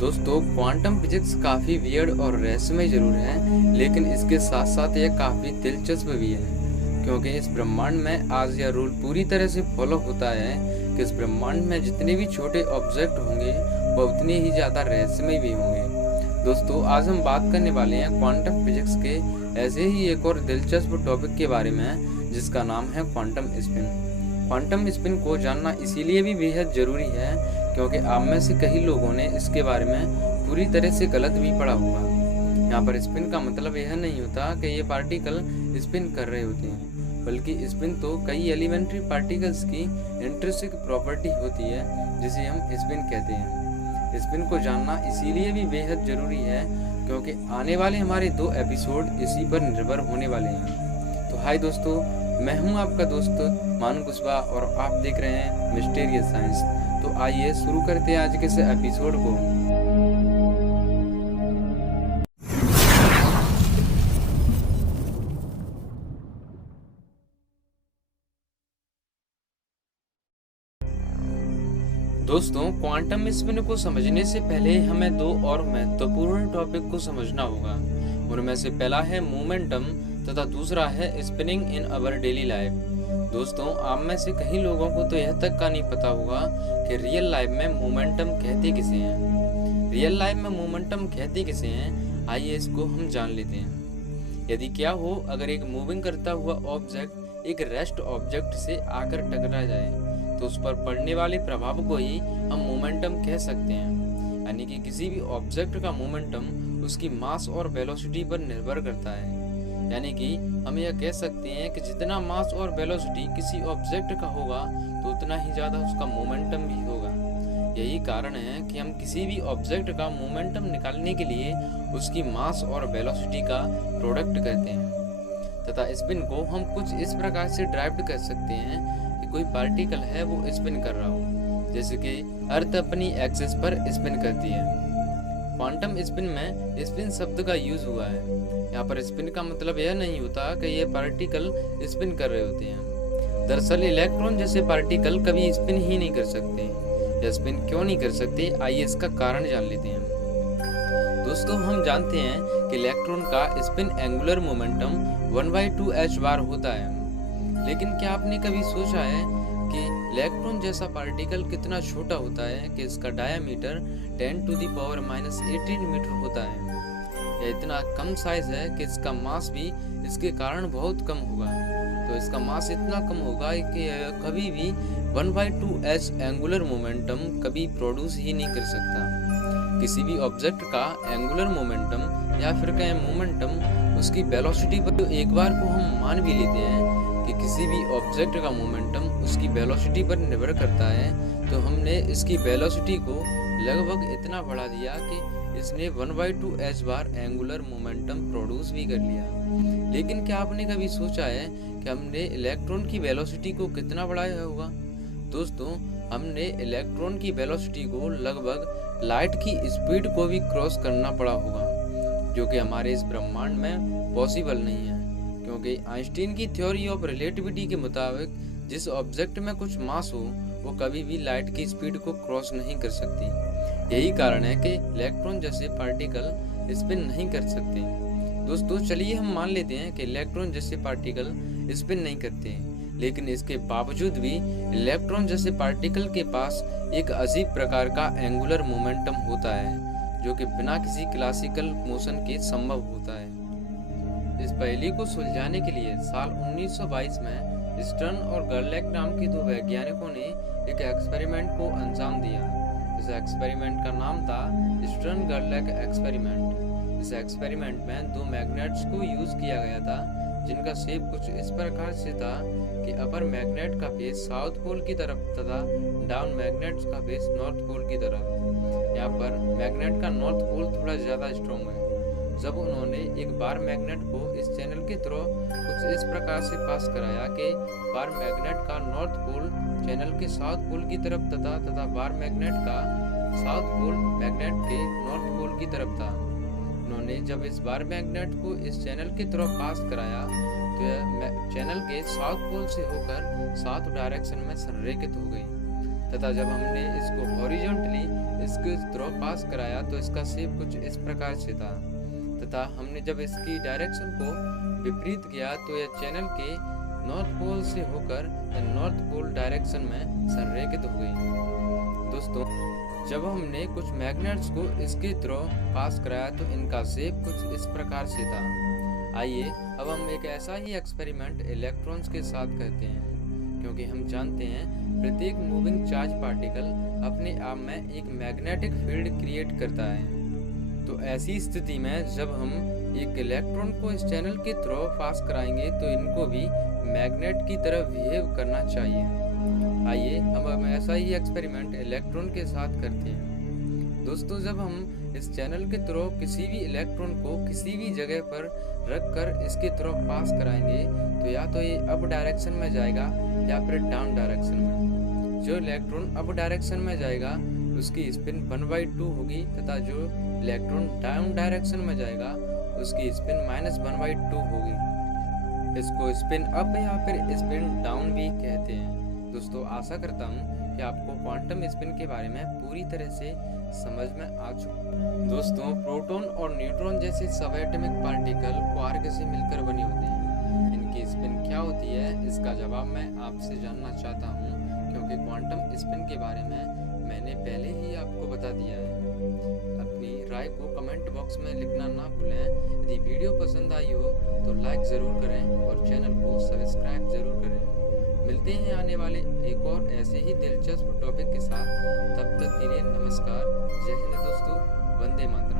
दोस्तों quantum physics काफ़ी weird और रहस्यमय ज़रूर है, लेकिन इसके साथ साथ यह काफ़ी दिलचस्प भी है, क्योंकि इस ब्रह्मांड में आज यह रूल पूरी तरह से फॉलो होता है कि इस ब्रह्मांड में जितने भी छोटे ऑब्जेक्ट होंगे वह उतने ही ज़्यादा रहस्यमय भी होंगे। दोस्तों आज हम बात करने वाले हैं क्वांटम फिजिक्स के ऐसे ही एक और दिलचस्प टॉपिक के बारे में, जिसका नाम है क्वांटम स्पिन। क्वांटम स्पिन को जानना इसीलिए भी बेहद ज़रूरी है क्योंकि आप में से कई लोगों ने इसके बारे में पूरी तरह से गलत भी पढ़ा होगा। यहाँ पर स्पिन का मतलब यह नहीं होता कि ये पार्टिकल स्पिन कर रहे होते हैं, बल्कि स्पिन तो कई एलिमेंट्री पार्टिकल्स की इंट्रिंसिक प्रॉपर्टी होती है जिसे हम स्पिन कहते हैं। स्पिन को जानना इसीलिए भी बेहद ज़रूरी है क्योंकि आने वाले हमारे 2 एपिसोड इसी पर निर्भर होने वाले हैं। तो हाय दोस्तों, मैं हूं आपका दोस्त मानू कुशवाहा और आप देख रहे हैं मिस्टीरियस साइंस। तो आइए शुरू करते हैं आज के इस एपिसोड को। दोस्तों क्वांटम स्पिन को समझने से पहले हमें 2 और महत्वपूर्ण टॉपिक को समझना होगा। उनमें से पहला है मोमेंटम तथा दूसरा है spinning in our daily life. दोस्तों आप में से कई लोगों को तो यह तक का नहीं पता होगा कि रियल लाइफ में मोमेंटम कहते किसे हैं। रियल लाइफ में मोमेंटम कहते किसे हैं, आइए इसको हम जान लेते हैं। यदि क्या हो अगर एक मूविंग करता हुआ ऑब्जेक्ट एक रेस्ट ऑब्जेक्ट से आकर टकरा जाए तो उस पर पड़ने वाले प्रभाव को ही हम मोमेंटम कह सकते हैं। यानी कि किसी भी ऑब्जेक्ट का मोमेंटम उसकी मास और वेलोसिटी पर निर्भर करता है। यानी कि हम यह कह सकते हैं कि जितना मास और वेलोसिटी किसी ऑब्जेक्ट का होगा तो उतना ही ज़्यादा उसका मोमेंटम भी होगा। यही कारण है कि हम किसी भी ऑब्जेक्ट का मोमेंटम निकालने के लिए उसकी मास और वेलोसिटी का प्रोडक्ट करते हैं। तथा स्पिन को हम कुछ इस प्रकार से ड्राइव कर सकते हैं कि कोई पार्टिकल है वो स्पिन कर रहा हो, जैसे कि अर्थ अपनी एक्सिस पर स्पिन करती है। क्वांटम स्पिन में स्पिन शब्द का यूज हुआ है। यहाँ पर स्पिन का मतलब यह नहीं होता कि ये पार्टिकल स्पिन कर रहे होते हैं। दरअसल इलेक्ट्रॉन जैसे पार्टिकल कभी स्पिन ही नहीं कर सकते। या स्पिन क्यों नहीं कर सकते, आइए इसका कारण जान लेते हैं। दोस्तों हम जानते हैं कि इलेक्ट्रॉन का स्पिन एंगुलर मोमेंटम 1/2 h बार होता है। लेकिन क्या आपने कभी सोचा है कि इलेक्ट्रॉन जैसा पार्टिकल कितना छोटा होता है कि इसका डायामीटर 10⁻⁻18 मीटर होता है। यह इतना कम साइज है कि इसका मास भी इसके कारण बहुत कम होगा। तो इसका मास इतना कम होगा कि यह कभी भी 1/2 h एंगुलर मोमेंटम कभी प्रोड्यूस ही नहीं कर सकता। किसी भी ऑब्जेक्ट का एंगुलर मोमेंटम या फिर कहें मोमेंटम उसकी वेलोसिटी पर एक बार को हम मान भी लेते हैं कि किसी भी ऑब्जेक्ट का मोमेंटम उसकी वेलोसिटी पर निर्भर करता है, तो हमने इसकी वेलोसिटी को लगभग इतना बढ़ा दिया कि इसने 1/2 h बार एंगुलर मोमेंटम प्रोड्यूस भी कर लिया। लेकिन क्या आपने कभी सोचा है कि हमने इलेक्ट्रॉन की वेलोसिटी को कितना बढ़ाया होगा? दोस्तों हमने इलेक्ट्रॉन की वेलोसिटी को लगभग लाइट की स्पीड को भी क्रॉस करना पड़ा होगा, जो कि हमारे इस ब्रह्मांड में पॉसिबल नहीं है, क्योंकि आइंस्टीन की थ्योरी ऑफ रिलेटिविटी के मुताबिक जिस ऑब्जेक्ट में कुछ मास हो वो कभी भी लाइट की स्पीड को क्रॉस नहीं कर सकती। यही कारण है कि इलेक्ट्रॉन जैसे पार्टिकल स्पिन नहीं कर सकते। दोस्तों चलिए हम मान लेते हैं कि इलेक्ट्रॉन जैसे पार्टिकल स्पिन नहीं करते, लेकिन इसके बावजूद भी इलेक्ट्रॉन जैसे पार्टिकल के पास एक अजीब प्रकार का एंगुलर मोमेंटम होता है, जो कि बिना किसी क्लासिकल मोशन के संभव होता है। इस पहेली को सुलझाने के लिए साल 1922 में स्टर्न और गर्लैक नाम के 2 वैज्ञानिकों ने एक एक्सपेरिमेंट को अंजाम दिया। इस एक्सपेरिमेंट का नाम था स्टर्न गर्लैक एक्सपेरिमेंट। इस एक्सपेरिमेंट में 2 मैग्नेट्स को यूज किया गया था, जिनका शेप कुछ इस प्रकार से था कि अपर मैग्नेट का फेस साउथ पोल की तरफ तथा डाउन मैग्नेट का फेस नॉर्थ पोल की तरफ। यहाँ पर मैग्नेट का नॉर्थ पोल थोड़ा ज़्यादा स्ट्रॉन्ग है। जब उन्होंने एक बार मैग्नेट को इस चैनल के थ्रू कुछ इस प्रकार से पास कराया कि बार मैग्नेट का नॉर्थ पोल चैनल के साउथ पोल की तरफ तथा बार मैग्नेट का साउथ पोल मैग्नेट के नॉर्थ पोल की तरफ था। उन्होंने जब इस बार मैग्नेट को इस चैनल के थ्रू पास कराया तो यह चैनल के साउथ पोल से होकर साउथ डायरेक्शन में संरेखित हो गई, तथा जब हमने इसको हॉरिजॉन्टली इसके थ्रू पास कराया तो इसका शेप कुछ इस प्रकार से था, तथा हमने जब इसकी डायरेक्शन को विपरीत किया तो यह चैनल के नॉर्थ पोल से होकर नॉर्थ पोल डायरेक्शन में संरेखित हो गई। दोस्तों, जब हमने कुछ मैग्नेट्स को इसके थ्रू पास कराया तो इनका शेप कुछ इस प्रकार से था। आइए अब हम एक ऐसा ही एक्सपेरिमेंट इलेक्ट्रॉन्स के साथ करते हैं, क्योंकि हम जानते हैं प्रत्येक मूविंग चार्ज पार्टिकल अपने आप में एक मैग्नेटिक फील्ड क्रिएट करता है। तो ऐसी स्थिति में जब हम एक इलेक्ट्रॉन को इस चैनल के थ्रू पास कराएंगे तो इनको भी मैग्नेट की तरह बिहेव करना चाहिए। आइए अब हम ऐसा ही एक्सपेरिमेंट इलेक्ट्रॉन के साथ करते हैं। दोस्तों, जब हम इस चैनल के थ्रू किसी भी इलेक्ट्रॉन को किसी भी जगह पर रखकर इसके थ्रू पास कराएंगे तो या तो ये अप डायरेक्शन में जाएगा या फिर डाउन डायरेक्शन में। जो इलेक्ट्रॉन अप डायरेक्शन में जाएगा उसकी स्पिन 1/2 होगी, तथा जो इलेक्ट्रॉन डाउन डायरेक्शन में जाएगा उसकी स्पिन -1/2 होगी। इसको स्पिन अप या फिर स्पिन डाउन भी कहते हैं। दोस्तों, आशा करता हूँ कि आपको क्वांटम स्पिन के बारे में पूरी तरह से समझ में आ चुका। दोस्तों, प्रोटॉन और न्यूट्रॉन जैसे सब एटॉमिक पार्टिकल क्वार्क से मिलकर बने होते हैं। इनकी स्पिन क्या होती है इसका जवाब मैं आपसे जानना चाहता हूँ, क्योंकि क्वांटम स्पिन के बारे में मैंने पहले ही आपको बता दिया है। अपनी राय को कमेंट बॉक्स में लिखना ना भूलें। यदि वीडियो पसंद आई हो तो लाइक ज़रूर करें और चैनल को सब्सक्राइब ज़रूर करें। मिलते हैं आने वाले एक और ऐसे ही दिलचस्प टॉपिक के साथ। तब तक के लिए नमस्कार, जय हिंद दोस्तों, वंदे मातरम।